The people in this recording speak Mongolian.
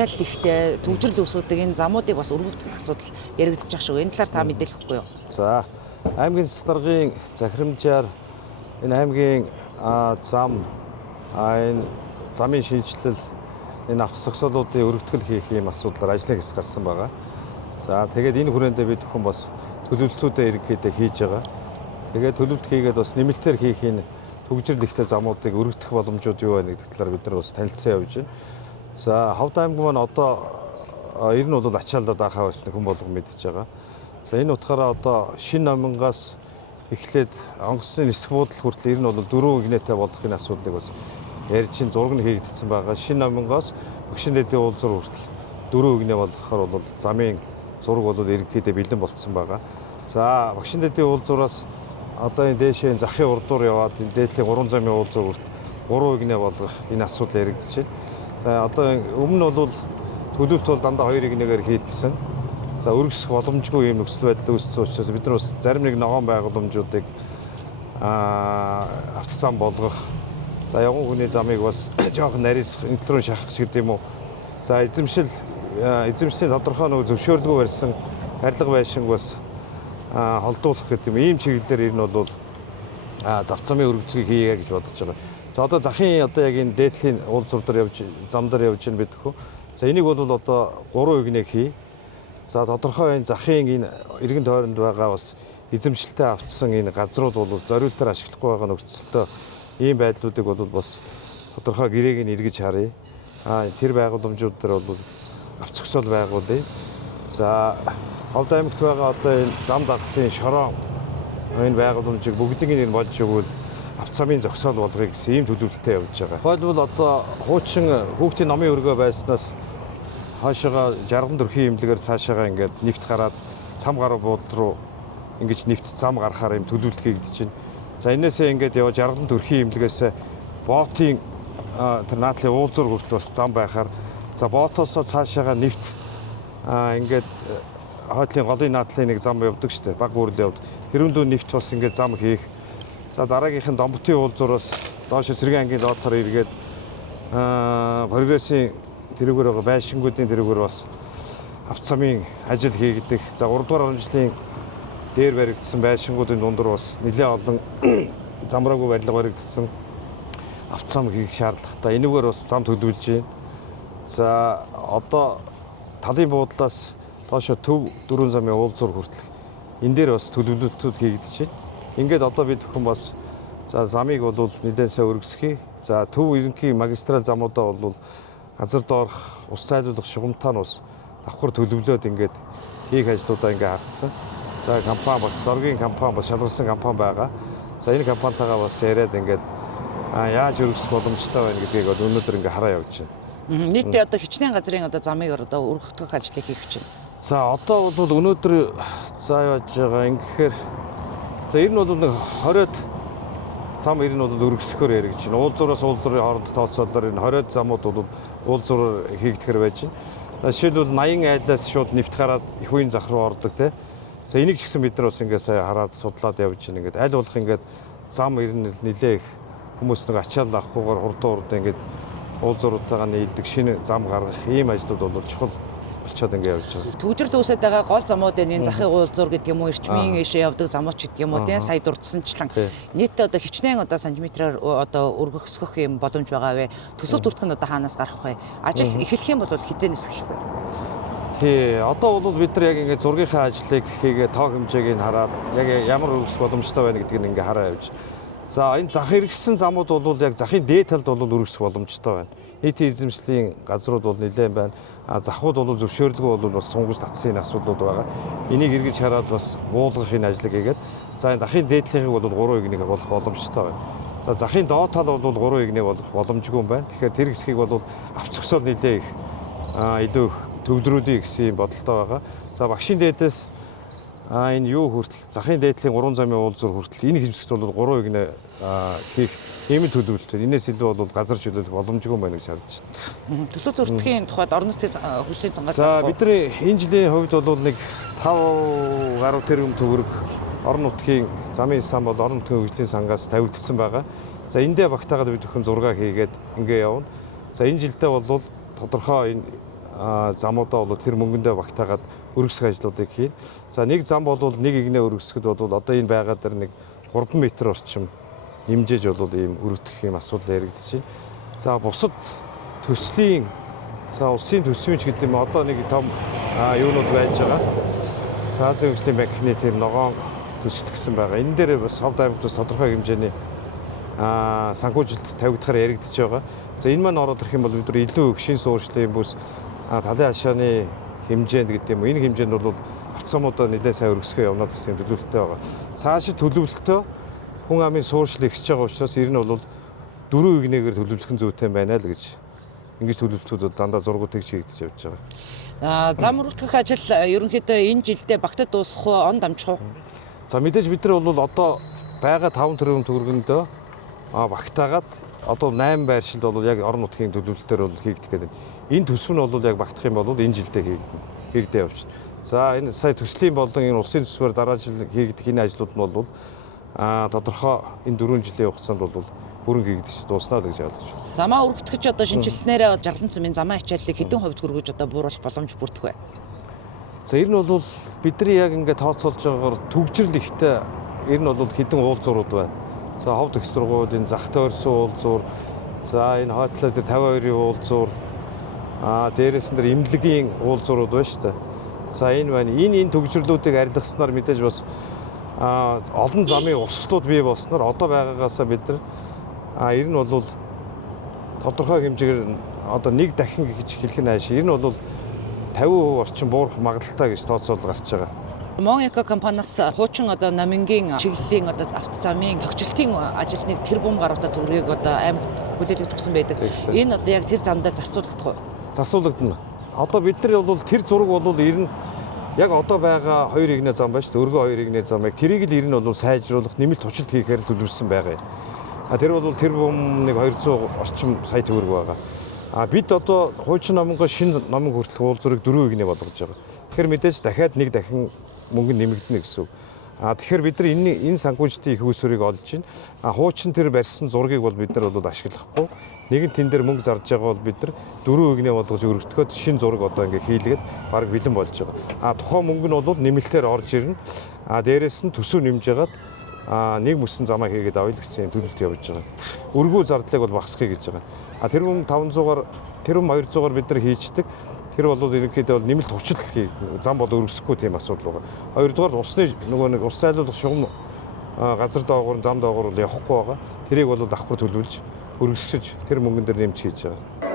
ачаалал ихтэй төвжирэл үүсгэдэг энэ замуудыг бас өргөгдөх асуудал яригдчих шиг. Энэ талаар та мэдээлэл өгөхгүй юу? За аймгийн цэцлэргийн захирамжаар энэ аймгийн зам энэ замын шинжилэл энэ автозогсоолуудын өргөтгөл хийх юм асуудлаар ажлын хэсэг гарсан байгаа. За тэгээд энэ хүрээндээ бид бүхэн бас төлөвлөлтүүдээ ерөнхийдөө хийж байгаа. Тэгээд төлөвлөлт хийгээд бас нэмэлтээр хийх энэ төгжрөл ихтэй замуудыг өргөдөх боломжууд юу байна гэдэг талаар бид нар бас танилцсан явж байна. За Ховд аймаг маань одоо ер нь бол ачааллаад ахаа байсныг хүн болго мэдж байгаа. За энэ утгаараа одоо шинэ номингаас эхлээд онгоцны нисэх буудал хүртэл ер нь бол 4 игнэтэй болгохын асуудлыг бас ярьж чинь зураг нь хийгдсэн байгаа. Шинэ номингаас Багшин дэдийн уулзуур хүртэл 4 игнэ болгохоор бол замын зураг бол ерөнхийдөө бэлэн болцсон байгаа. За Багшин дэдийн уулзуураас одоо энэ дээшээ захын урдуур яваад энэ дээдлийн 3 замын уулзуур хүртэл 3 игнэ болгох энэ асуудал яригдж байна. За одоо өмнө нь бол төлөвлөлт бол дандаа 2 игнэгээр хийцсэн. За өргөсөх боломжгүй юм нөхцөл байдал үүссэн учраас бид нар бас зарим нэг ногоон байгууламжуудыг автозам болгох. За явган хүний замыг бас жоохон нарийсах, электрон шахах гэдэг юм уу. За эзэмшлийн тодорхой нэг зөвшөөрлгүй барьсан харилцаг байшинг бас холдуулах гэдэг юм. Ийм чиглэлээр ер нь бол зав замын өргөцгийг хийе гэж бодож байгаа. За одоо захын одоо яг энэ дээдлийн уулзуур дээр явж зам дээр явж байна бидгүү. За энийг бол одоо 3 игнэг хий. За тодорхой энэ захын энэ иргэн тойронд байгаа бас эзэмшилтэй автсан энэ газрууд бол зориултаар ашиглахгүй байгаа нөхцөлтөө ийм байдлуудыг бол бас тодорхой гэрээг нь эргэж харъя. Тэр байгууламжууд дээр бол авч зогсоол байгуулъя. За Ховд аймагт байгаа одоо энэ зам дагсан шороо энэ байгууламжийг бүгдийг нь болж өгвөл автозамын зогсоол болгоё гэсэн ийм төлөвлөлтөд явж байгаа. Тухайлбал одоо хуучин хүүхдийн номын өргөө байснаас хаашаага жаргал төрхийн имлэгээр цаашаага ингээд нефт гараад цам гаруй буудлын руу ингэж нефт зам гарахаар юм төлөвлөлт хийгдэж байна. За энээсээ ингээд яваа жаргал төрхийн имлэгээс боотын тэр наадлын уулзуур хүртэл бас зам байхаар за боотоосоо цаашаага нефт ингээд хойдлын голын наадлын нэг зам явдаг шүү дээ. Баг үрлээ явд. Тэрүүндөө нефт бас ингээд зам хийх. За дараагийнх нь Домботын уулзуураас доош Цэргийн ангийн доотлоор эргээд прогрессын тэрүүгээр байгаа байшингуудын тэрүүгээр бас автозамын ажил хийгдэх. За 3 дугаар оромжлын дээр баригдсан байшингуудын дундуур бас нэлээд олон замраагүй барилга баригдсан автозам хийх шаардлагатай. Энэгээр бас зам төлөвлөж байна. За одоо талын буудлаас доошо төв 4 замын уулзуур хүртэл энэ дээр бас төлөвлөлтүүд хийгдэж байна. Ингээд одоо бид бүхэн бас за замыг бол нэлээд сайн өргөсгий. За төв ерөнхий магистрал замуудаа бол газар доорх ус цайлуулах шугамтай нь бас давхар төлөвлөөд ингээд хийх ажлуудаа ингээд хардсан. За компани бас зургийн компани бас шалгарсан компани байгаа. За энэ компанитайгаа бас яриад ингээд яаж өргөсөх боломжтой байна гэдгийг бол өнөөдөр ингээд хараа явж байна. Нийтдээ одоо хичнээн газрын одоо замыг одоо өргөдөх ажлыг хийх гэж байна. За одоо бол өнөөдөр заа яаж байгаа ингэхээр за ер нь бол нэг 20-од зам ер нь бол өргөсгөхөөр яригдж байна. Уулзуураас уулзуурын хоорондох тооцоололоор энэ 20-од замууд бол уулзуур хийгдэхэр байж байна. Жишээлбэл 80 айлаас шууд нефт гараад их үеийн зах руу ордог те. За энийг ч гэсэн бид нар бас ингээд сая хараад судлаад явж байна. Ингээд аль болох ингээд зам ер нь нэлээ их хүмүүс нэг ачаал авахгүйгээр хурдан ингээд уулзууртайгаа нийлдэг шинэ зам гаргах ийм ажлууд бол чухал болчиход ингээд явж байгаа. Төгжрөл үүсэж байгаа гол замууд энэ захын уулзуур гэдэг юм уу, эрчмийн ишээ явдаг замууд ч гэдэг юм уу тийм сая дурдсанчлан нийтдээ одоо хичнээн одоо сантиметраар одоо өргөсгөх юм боломж байгаа вэ? Төсөв бүрдэх нь одоо хаанаас гарах вэ? Ажил эхлэх юм бол хизээнээс эхлэх вэ? Тий, одоо бол бид нар яг ингээд зургийнхаа ажлыг хийгээ тоо хэмжээг нь хараад яг ямар өргөсөх боломжтой байна гэдгийг ингээд хараа явж. За энэ зах хэрэгсэн замууд бол яг захын дээд талд бол өргөсөх боломжтой байна. Нийтийн эзэмшлийн газрууд бол нэлээд байна. Захууд бол зөвшөөрлгүй бол бас сунгаж татсан асуудлууд байгаа. Энийг эргэж хараад бас буулгах энэ ажлыг хийгээд за энэ захын дээдлийнхийг бол 3 игнэг болох боломжтой байна. За захын доод тал бол 3 игнэг болох боломжгүй юм байна. Тэгэхээр тэр хэсгийг бол авч зогсоол нэлээд их илүү их төвлөрүүлэх гэсэн бодолтой байгаа. За багшийн дээдээс энэ юу хүртэл захын дээдлийн 3 замын уулзуур хүртэл энэ хэмжигт бол 3 игнэ хийх ийм төлөвлөлт. Энээс илүү бол газар чөлөөлөх боломжгүй байна гэж харж байна. Төсөв бүртгэхийн тухайд орон нутгийн хүчний зангаас за бидний энэ жилийн хувьд бол нэг 5 гаруй тэрбум төгрөг орон нутгийн замын сан бол орон нутгийн хөгжлийн сангаас тавигдсан байгаа. За эндээ багтаагаад бид бүхэн зураг хийгээд ингээ явна. За энэ жилдээ бол тодорхой энэ замуудаа бол тэр мөнгөндөө багтаагаад өргөсөх ажлуудыг хийн. За нэг зам бол нэг игнээ өргөсгöd бол одоо энэ байгаа дээр нэг 3 м орчим нэмжээж бол ийм өргөдөх юм асуудал яригдчихэв. За бусад төслийн улсын төсвийн ч гэдэг юм одоо нэг том юунууд байж байгаа. За Азийн хөгжлийн банкны тийм ногоон төсөл гэсэн байгаа. Энэ дээр бас Ховд аймагт бас тодорхой хэмжээний санхүүжилт тавигдахаар яригдчихэж байгаа. За энэ маань ороод ирэх юм бол бид нар илүү их шин суурьшлын бүс талын хашааны хэмжээнд гэдэг юм уу энэ хэмжээнд бол авцамуудаа нэлээд сайн өргөсгөө явна гэсэн төлөвлөлттэй байгаа. Цаашид төлөвлөлтөө хүн амын суурьшил ихсэж байгаа учраас ер нь бол 4 игнэгээр төлөвлөх нь зүйтэй байна л гэж ингэж төлөвлөлтүүд дандаа зургуудыг шийдэж явж байгаа. Зам өргөдөх ажил ерөнхийдөө энэ жилдээ багтад дуусах уу, он дамжих уу? За мэдээж бид нар бол одоо байгаа 5 тэрбум төгрөгөндөө багтаагаад одоо 8 байршилд бол яг орон нутгийн төлөвлөлтөөр бол хийгдэх гэдэг. Энэ төсөв нь бол яг багтах юм бол энэ жилдээ хийгдэж явж байна. За энэ сая төслийн болон энэ улсын төсвөөр дараа жил хийгдэх энэ ажлууд нь бол тодорхой энэ 4 жилийн хугацаанд бол бүрэн хийгдэж дууснаа л гэж ойлгож байна. Замаа өргөдөхөж одоо шинжилснээр 60 цэмийн замаа хичээллийг хэдэн хувьд хүргэж одоо бууруулах боломж бүрдэх вэ? За ер нь бол бидний яг ингээд тооцоолж байгаагаар төгжрөл ихтэй ер нь бол хэдэн уулзуурууд байна. За Ховд их сургуулийн зах тойрсон уулзуур, за энэ хойтлоо дээр 52-ийн уулзуур, дээрээс нь дээр эмнэлгийн уулзуурууд байна шүү дээ. За энэ байна. Энэ төгжрлүүдийг арилгаснаар мэдээж бас олон замын урсгалууд бий болсноор одоо байгаагаасаа бид нар ер нь бол тодорхой хэмжээгээр одоо нэг дахин гэж хэлэх нь ааш. Ер нь бол 50% орчим буурах магадлалтай гэж тооцоол гарч байгаа. Мон Эко компаниас хуучин одоо номингийн чиглэлийн одоо автозамын тогтчлтын ажилтны тэрбум гаруй төгрөгийг одоо аймагт хүлээлгэж өгсөн байдаг. Энэ одоо яг тэр замдаа зарцуулагдах уу? Зарцуулагдана. Одоо бид нар бол тэр зураг бол ер нь яг одоо байгаа 2 игнэ зам байна шүү дээ. Өргөө 2 игнэ зам яг тэрийг л ер нь бол сайжруулах, нэмэлт туршилт хийхээр төлөвлөсөн байгаа юм. Тэр бол тэрбум нэг 200 орчим сая төгрөг байгаа. Бид одоо хуучин номгоо шинэ номын хүртэлх уулзуурыг 4 игнэ болгож байгаа. Тэгэхээр мэдээж дахиад нэг дахин мөнгө нэмэгдэнэ гэсэн үг. Тэгэхээр бид нар энэ санхүүжилтийн их усурыг олж байна. Хуучин тэр барьсан зургийг бол бид нар бол ашиглахгүй. Нэгэн тэн дээр мөнгө зарж байгаа бол бид нар 4 игнэ болгож өргөдөхөд шинэ зураг одоо ингээ хийлгээд баг бэлэн болж байгаа. Тухайн мөнгө нь бол нэмэлтээр орж ирнэ. Дээрээс нь төсөв нэмж ягаад нэг мөсөн замаа хийгээд авъя л гэсэн төлөвлөлт явж байгаа. Өргөө зардлыг бол багасгахыг гэж байгаа. Тэрбум 500-аар тэрбум 200-аар бид нар хийждэг. Тэр бол ерөнхийдөө бол нэмэлт хувьчлал хийгдэн. Зам бол өргөсөхгүй тийм асуудал байгаа. Хоёрдугаар усны нөгөө нэг ус зайлуулах шугам газар доогуур зам доогуур бол явахгүй байгаа. Тэрийг бол давхар төлөвлөж өргөсгөж тэр мөнгөн дээр нэмж хийж байгаа.